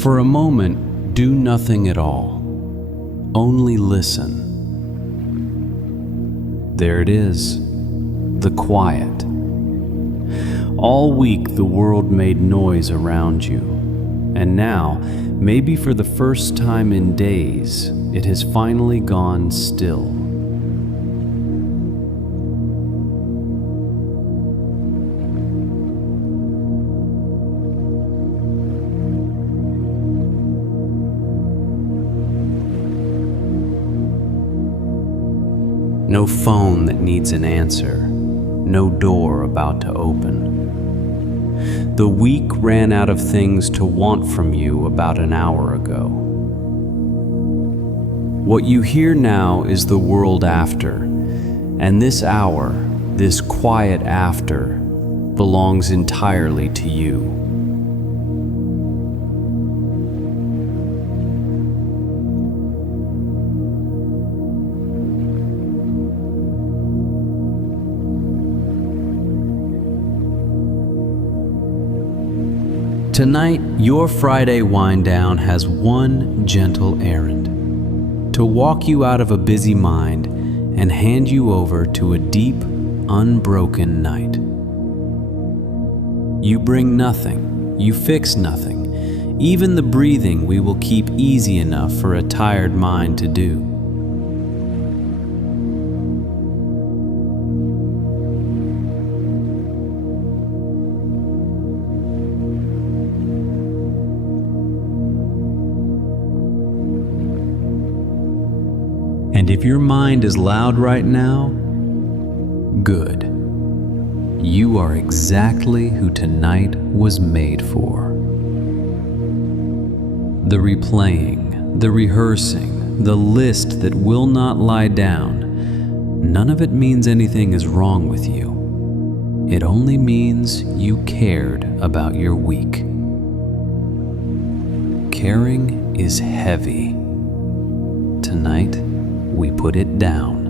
For a moment, do nothing at all. Only listen. There it is, the quiet. All week the world made noise around you, and now, maybe for the first time in days, it has finally gone still. No phone that needs an answer, no door about to open. The week ran out of things to want from you about an hour ago. What you hear now is the world after, and this hour, this quiet after, belongs entirely to you. Tonight, your Friday wind down has one gentle errand: to walk you out of a busy mind and hand you over to a deep, unbroken night. You bring nothing, you fix nothing, even the breathing we will keep easy enough for a tired mind to do. And if your mind is loud right now, good. You are exactly who tonight was made for. The replaying, the rehearsing, the list that will not lie down, none of it means anything is wrong with you. It only means you cared about your week. Caring is heavy. Tonight, we put it down.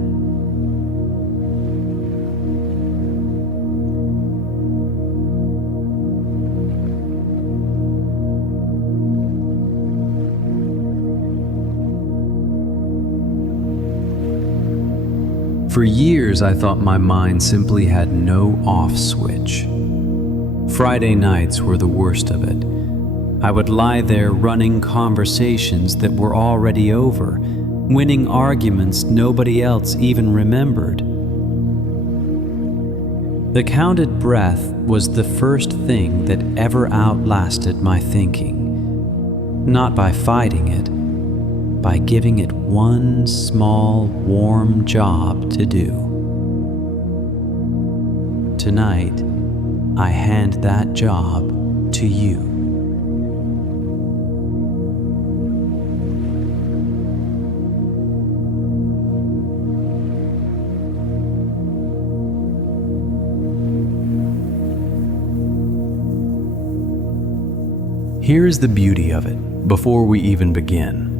For years, I thought my mind simply had no off switch. Friday nights were the worst of it. I would lie there running conversations that were already over, winning arguments nobody else even remembered. The counted breath was the first thing that ever outlasted my thinking, not by fighting it, by giving it one small, warm job to do. Tonight, I hand that job to you. Here's the beauty of it, before we even begin.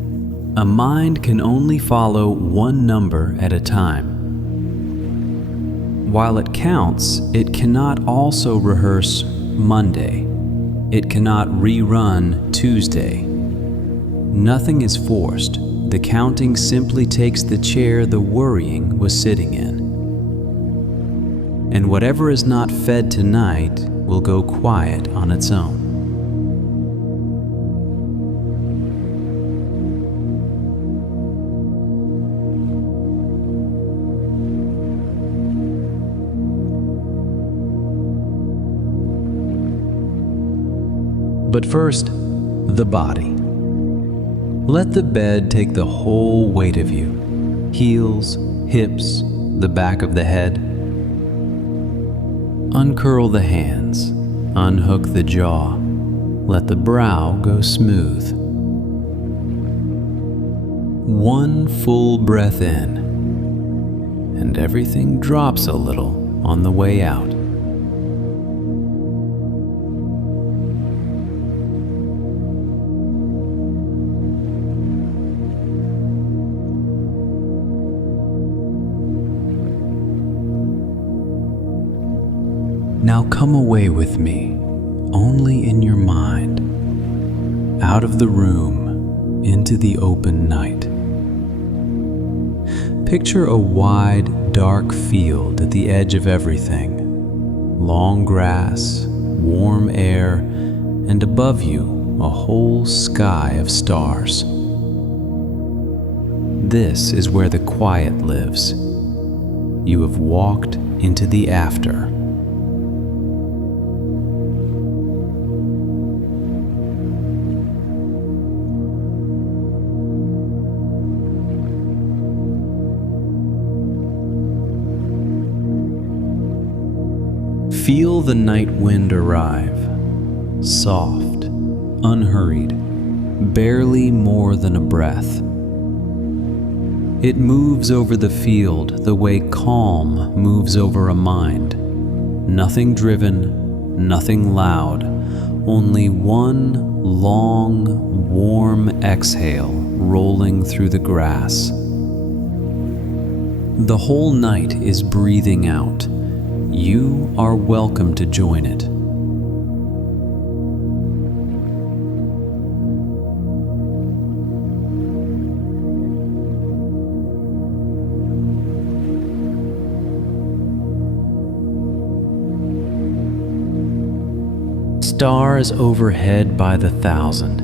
A mind can only follow one number at a time. While it counts, it cannot also rehearse Monday. It cannot rerun Tuesday. Nothing is forced. The counting simply takes the chair the worrying was sitting in. And whatever is not fed tonight will go quiet on its own. But first, the body. Let the bed take the whole weight of you. Heels, hips, the back of the head. Uncurl the hands, unhook the jaw. Let the brow go smooth. One full breath in, and everything drops a little on the way out. Now come away with me, only in your mind. out of the room into the open night. Picture a wide, dark field at the edge of everything. Long grass, warm air, and above you, a whole sky of stars. This is where the quiet lives. You have walked into the after. Feel the night wind arrive, soft, unhurried, barely more than a breath. It moves over the field the way calm moves over a mind. Nothing driven, nothing loud, only one long, warm exhale rolling through the grass. The whole night is breathing out. You are welcome to join it. Stars overhead by the thousand,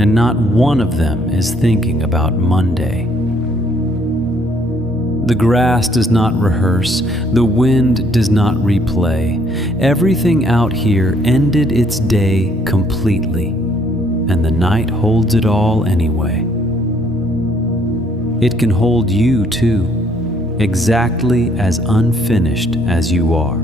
and not one of them is thinking about Monday. The grass does not rehearse, the wind does not replay. Everything out here ended its day completely, and the night holds it all anyway. It can hold you too, exactly as unfinished as you are.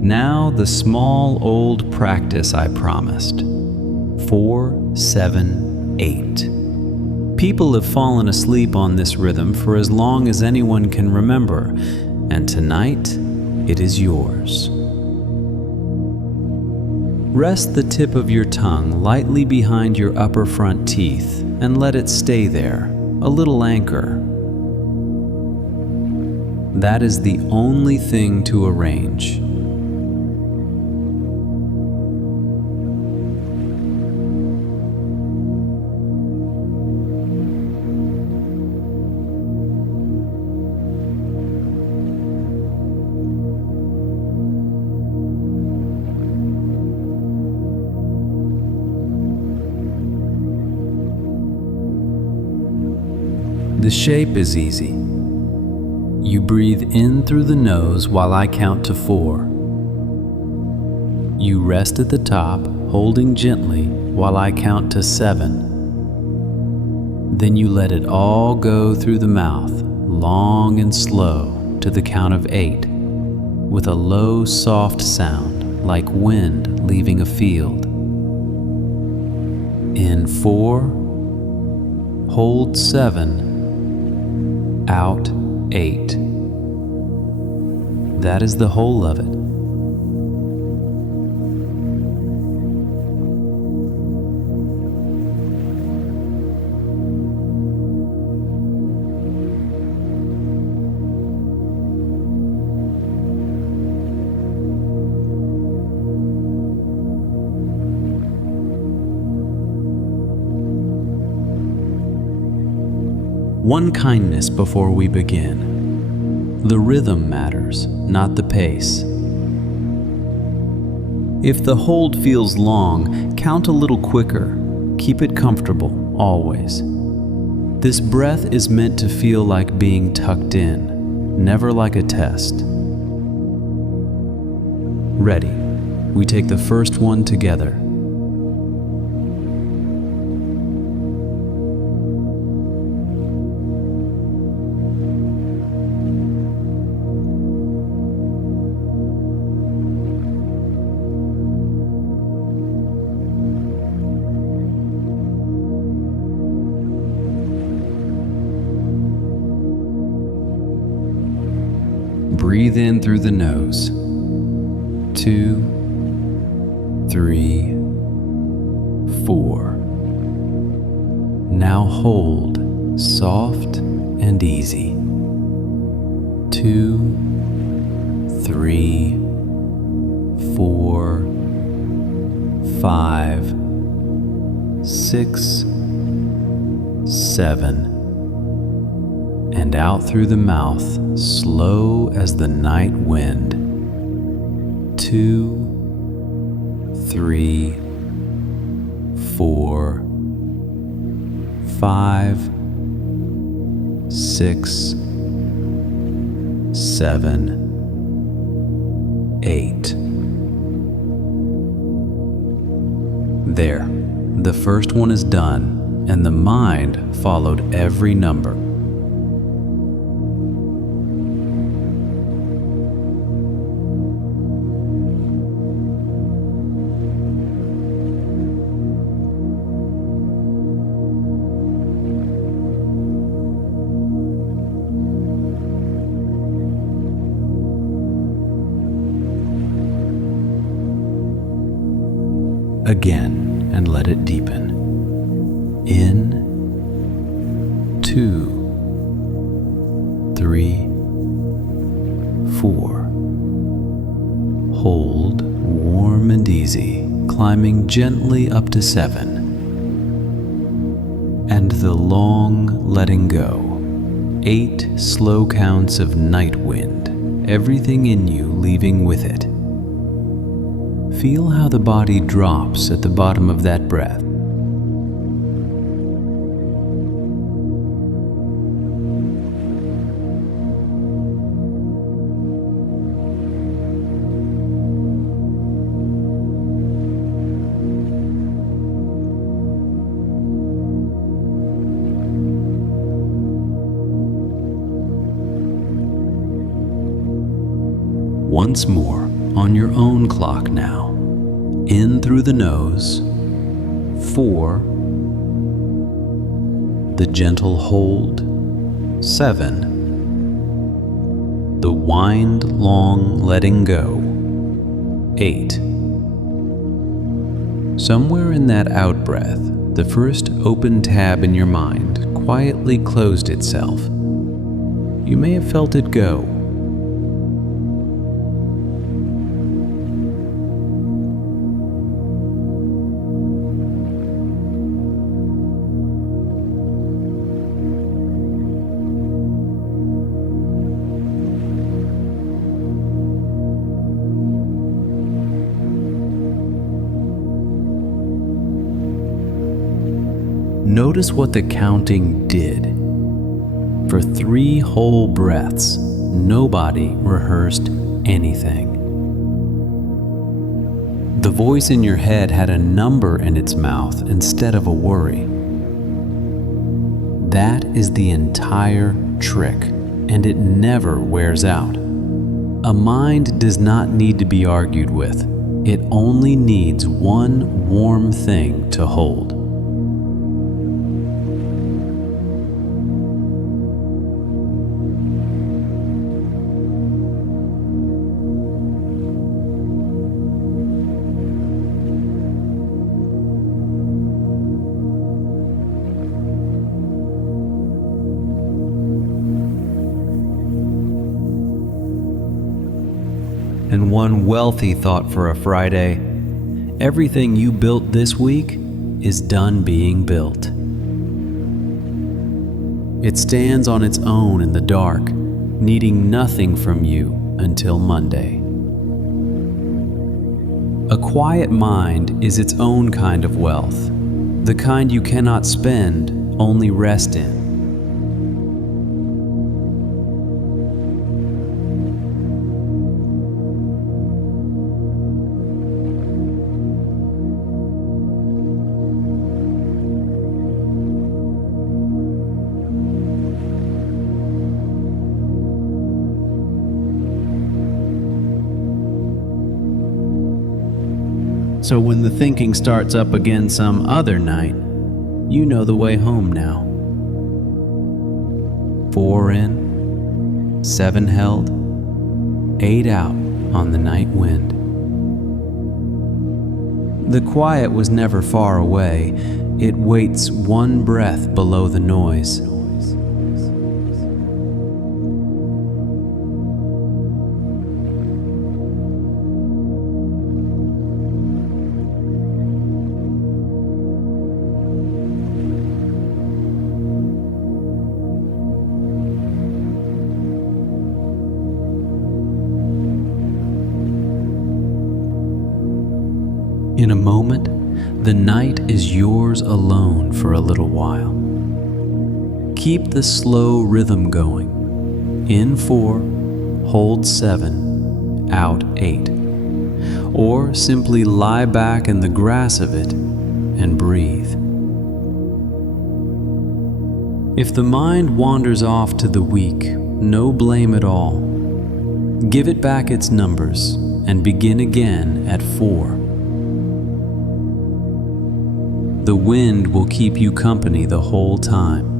Now the small old practice I promised. 4, 7, 8. People have fallen asleep on this rhythm for as long as anyone can remember, and tonight it is yours. Rest the tip of your tongue lightly behind your upper front teeth and let it stay there, a little anchor. That is the only thing to arrange. The shape is easy. You breathe in through the nose while I count to 4. You rest at the top, holding gently while I count to 7. Then you let it all go through the mouth, long and slow, to the count of 8, with a low, soft sound like wind leaving a field. In 4, hold 7, out 8. That is the whole of it. One kindness before we begin. The rhythm matters, not the pace. If the hold feels long, count a little quicker. Keep it comfortable, always. This breath is meant to feel like being tucked in, never like a test. Ready. We take the first one together. Breathe in through the nose. 2, 3, 4. hold, soft and easy. 2, 3, 4, 5, 6, 7, and out through the mouth, slow as the night wind. 2, 3, 4, 5, 6, 7, 8. There, the first one is done, and the mind followed every number. Again, and let it deepen. In, 2, 3, 4. Hold, warm and easy, climbing gently up to 7. And the long letting go. 8 slow counts of night wind, everything in you leaving with it. Feel how the body drops at the bottom of that breath. Once more, on your own clock now. In through the nose, 4, the gentle hold, 7, the wind long letting go, 8. Somewhere in that out-breath, the first open tab in your mind quietly closed itself. You may have felt it go. Notice what the counting did. For 3 whole breaths, nobody rehearsed anything. The voice in your head had a number in its mouth instead of a worry. That is the entire trick, and it never wears out. A mind does not need to be argued with. It only needs one warm thing to hold. And one wealthy thought for a Friday: everything you built this week is done being built. It stands on its own in the dark, needing nothing from you until Monday. A quiet mind is its own kind of wealth, the kind you cannot spend, only rest in. So when the thinking starts up again some other night, you know the way home now. 4 in, 7 held, 8 out on the night wind. The quiet was never far away. it waits one breath below the noise. In a moment, the night is yours alone for a little while. Keep the slow rhythm going. In 4, hold 7, out 8. Or simply lie back in the grass of it and breathe. If the mind wanders off to the week, no blame at all. Give it back its numbers and begin again at 4. The wind will keep you company the whole time.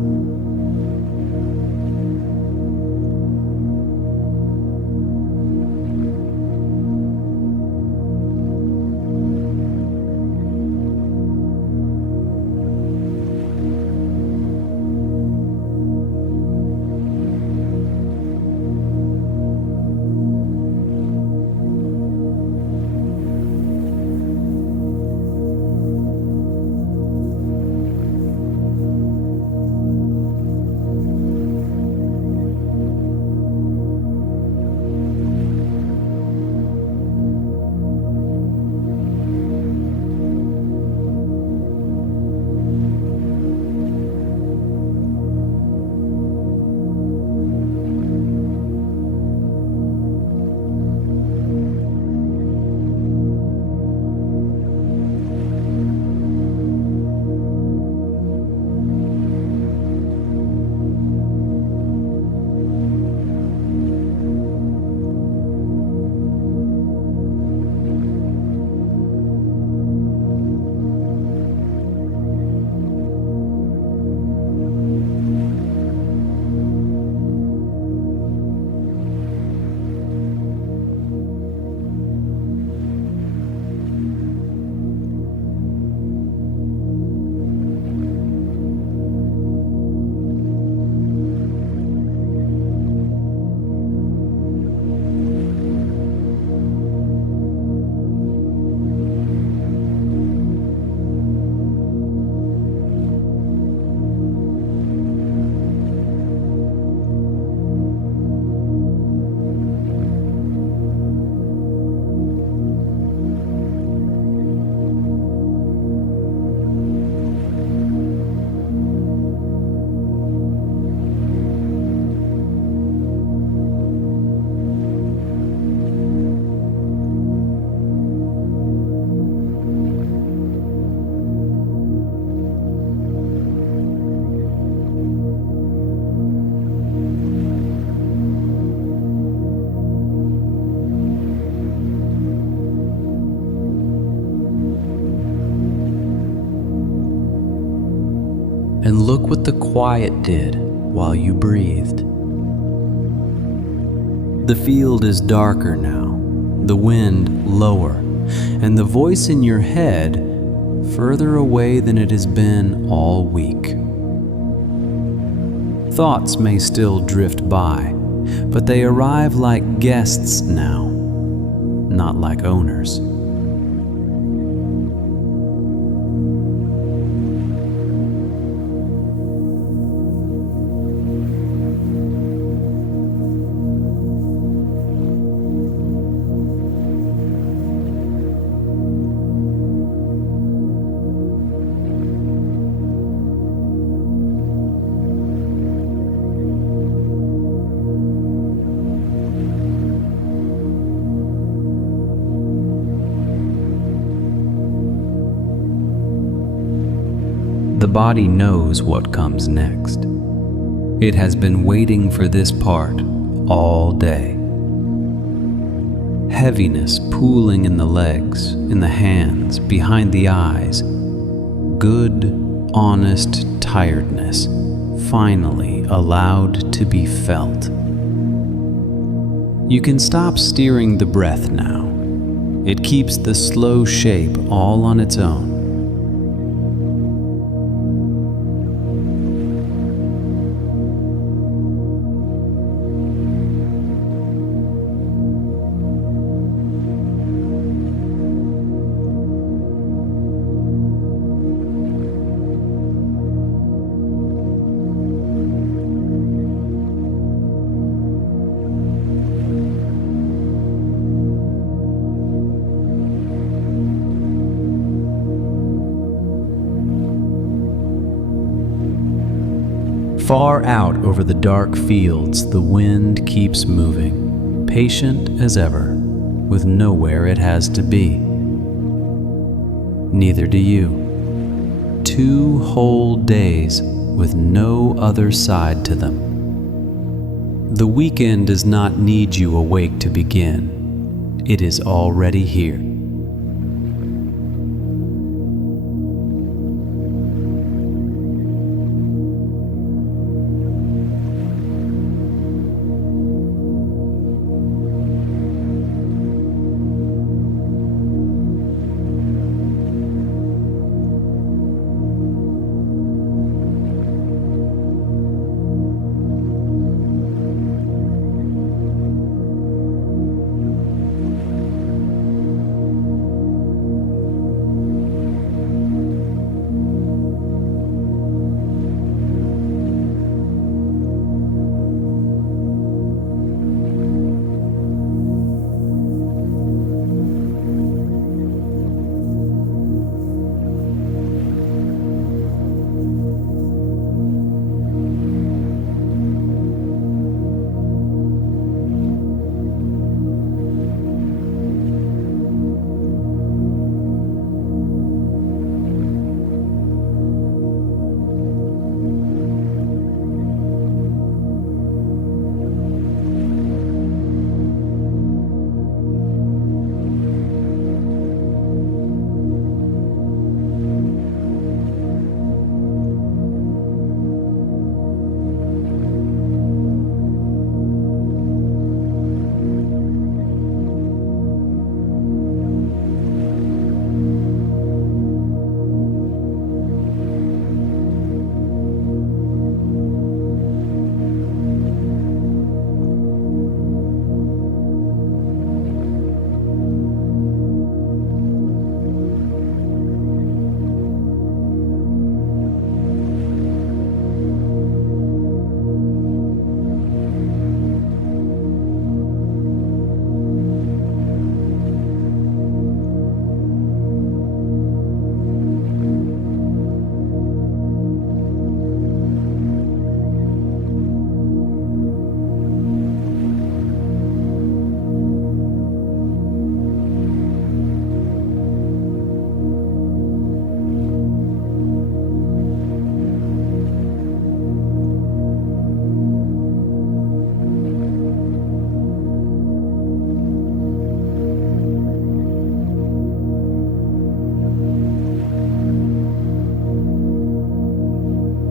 And look what the quiet did while you breathed. The field is darker now, the wind lower, and the voice in your head further away than it has been all week. Thoughts may still drift by, but they arrive like guests now, not like owners. The body knows what comes next. It has been waiting for this part all day. Heaviness pooling in the legs, in the hands, behind the eyes. Good, honest tiredness, finally allowed to be felt. You can stop steering the breath now. It keeps the slow shape all on its own. Far out over the dark fields, the wind keeps moving, patient as ever, with nowhere it has to be. Neither do you. 2 whole days with no other side to them. The weekend does not need you awake to begin. It is already here.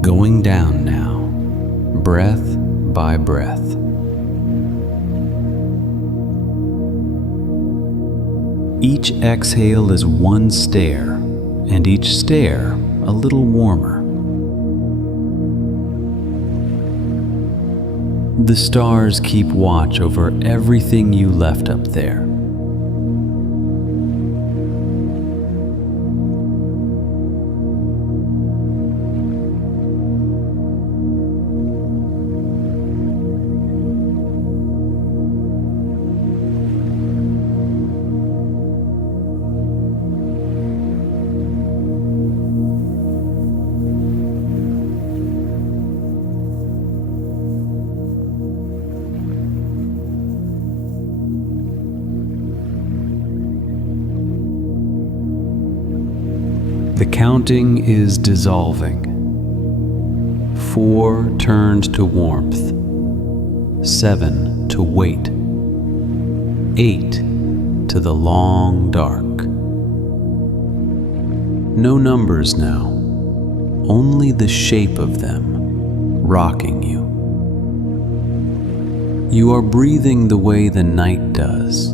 Going down now, breath by breath. Each exhale is one stair, and each stair a little warmer. The stars keep watch over everything you left up there. The counting is dissolving. 4 turned to warmth. 7 to wait. 8 to the long dark. No numbers now, only the shape of them rocking you. You are breathing the way the night does.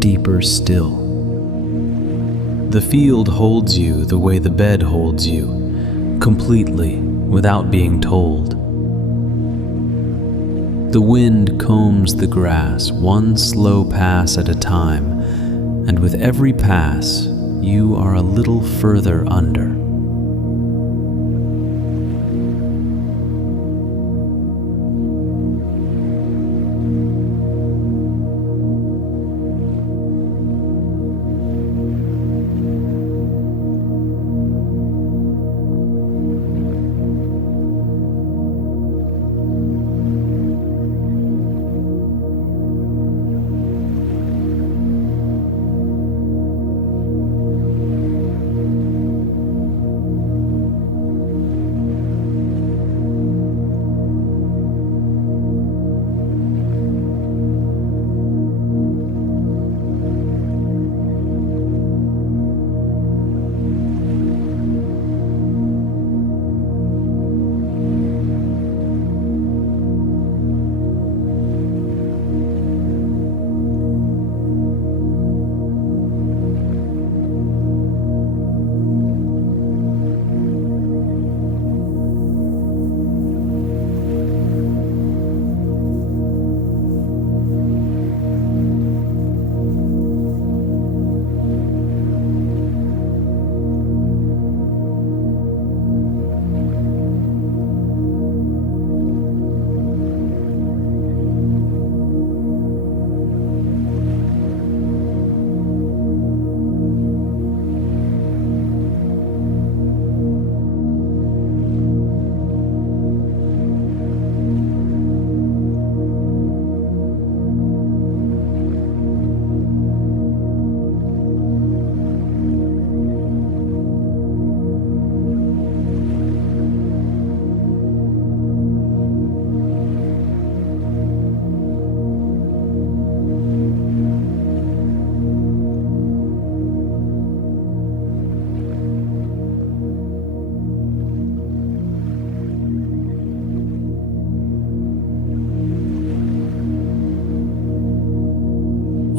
Deeper still. The field holds you the way the bed holds you, completely, without being told. The wind combs the grass, one slow pass at a time, and with every pass, you are a little further under.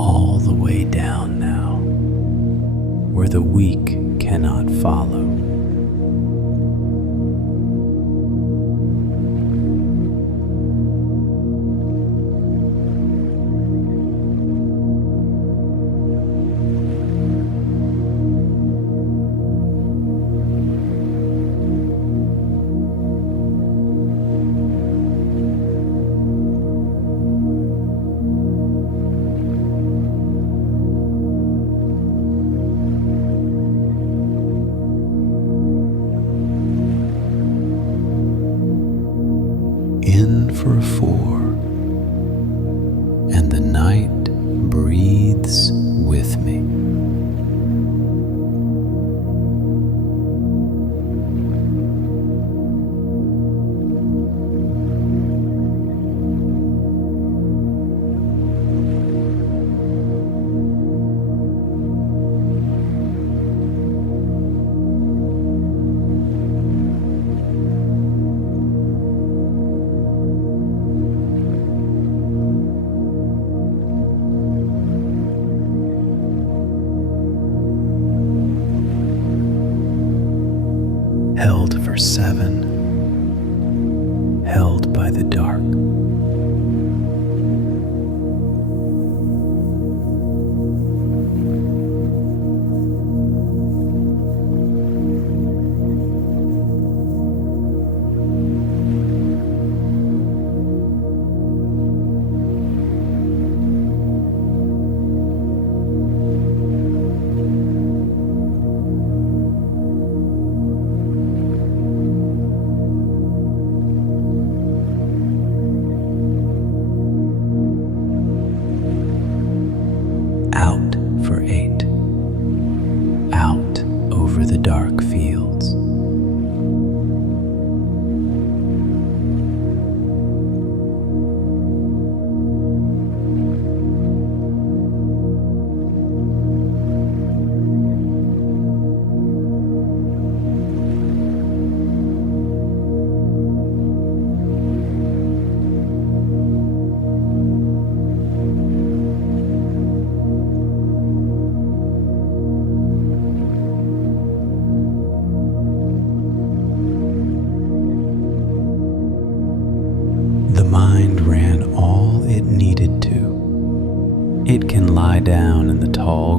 All the way down now, where the weak cannot follow. In for a 4, and the night breathes with me. Held for 7, held by the dark.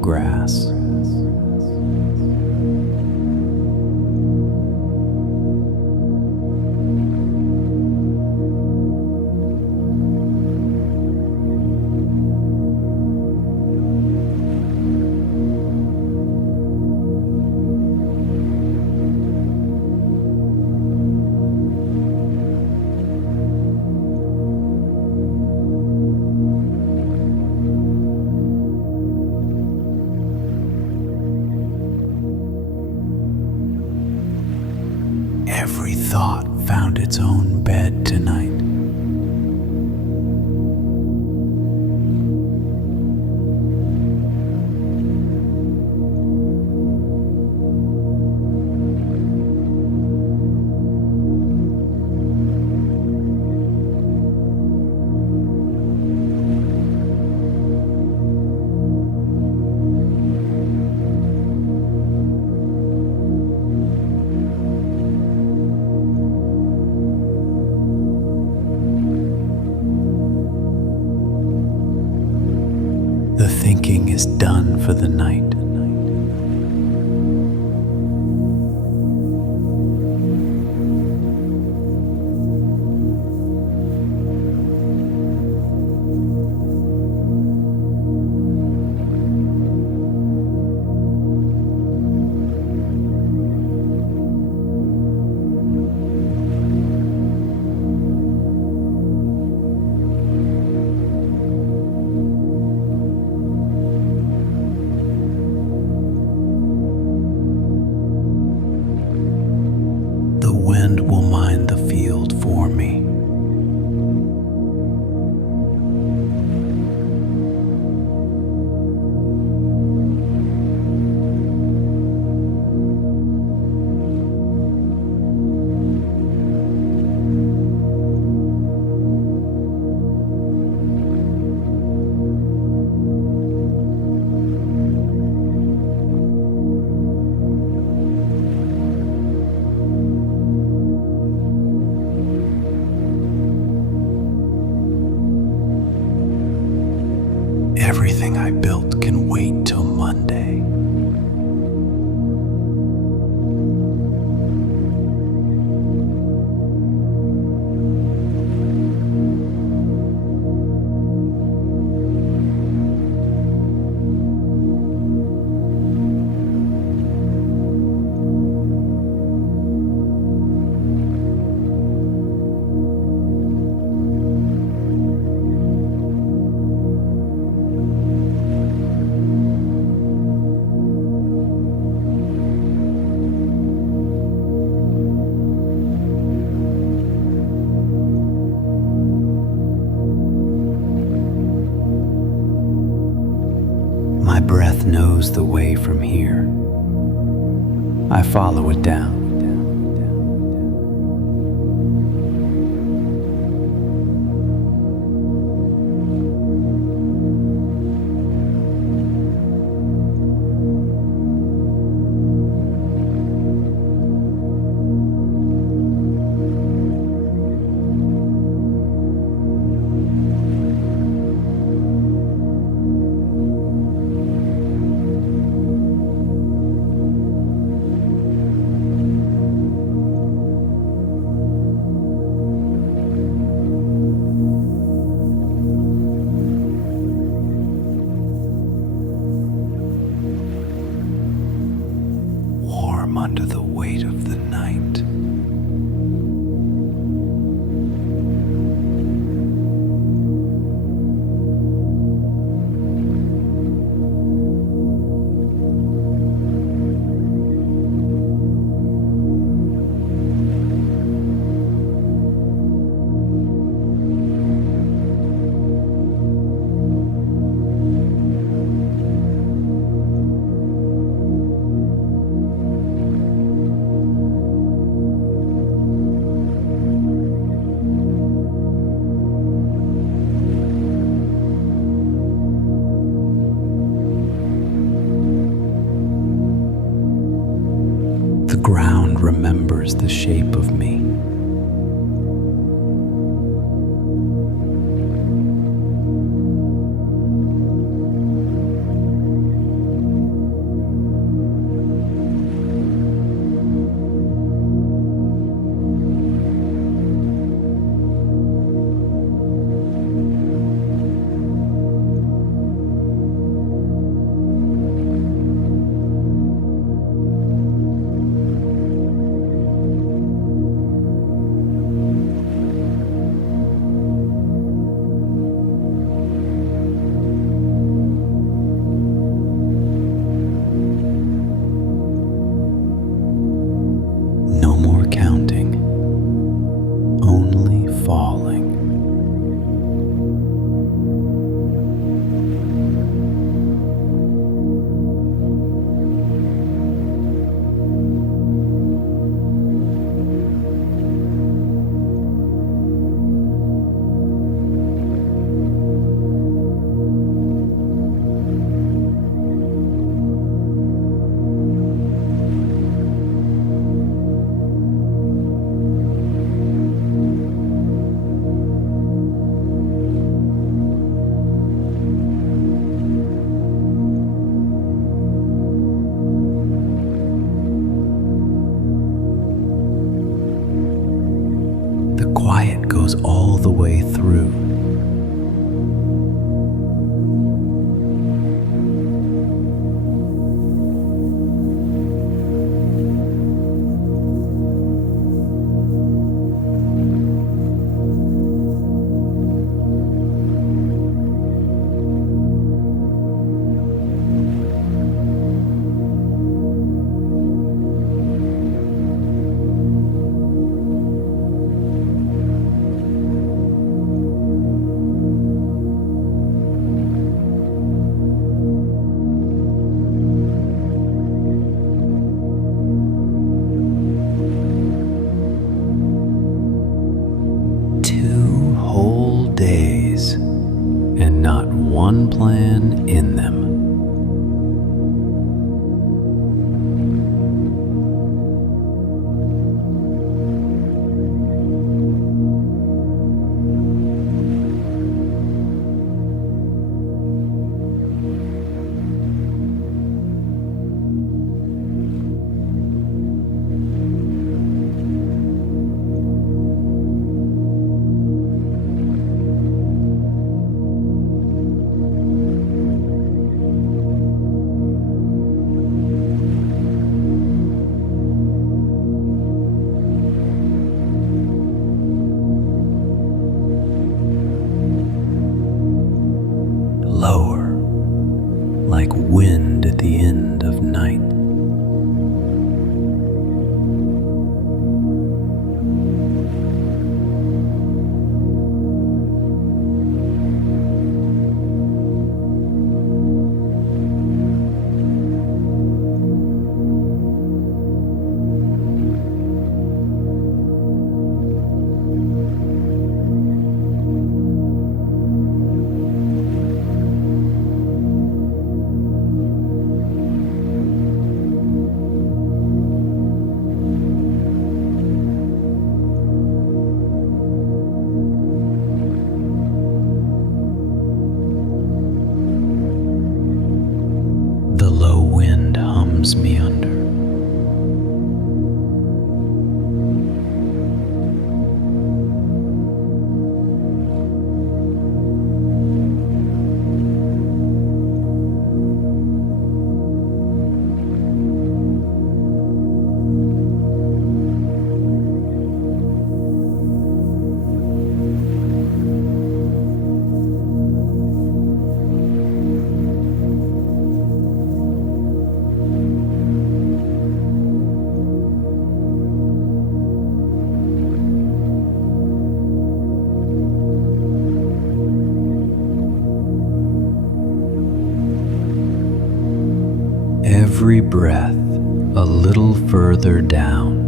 tall grass. Every thought found its own bed tonight. The thinking is done for the night. The wind will mind the field for me. Everything I built can wait till Monday. My breath knows the way from here. I follow it down. Warm under the weight of the night. The ground remembers the shape of me. quiet goes all the way through. Days and not one plan in them. Lower, like wind at the end of night. The low wind hums me under. Every breath a little further down.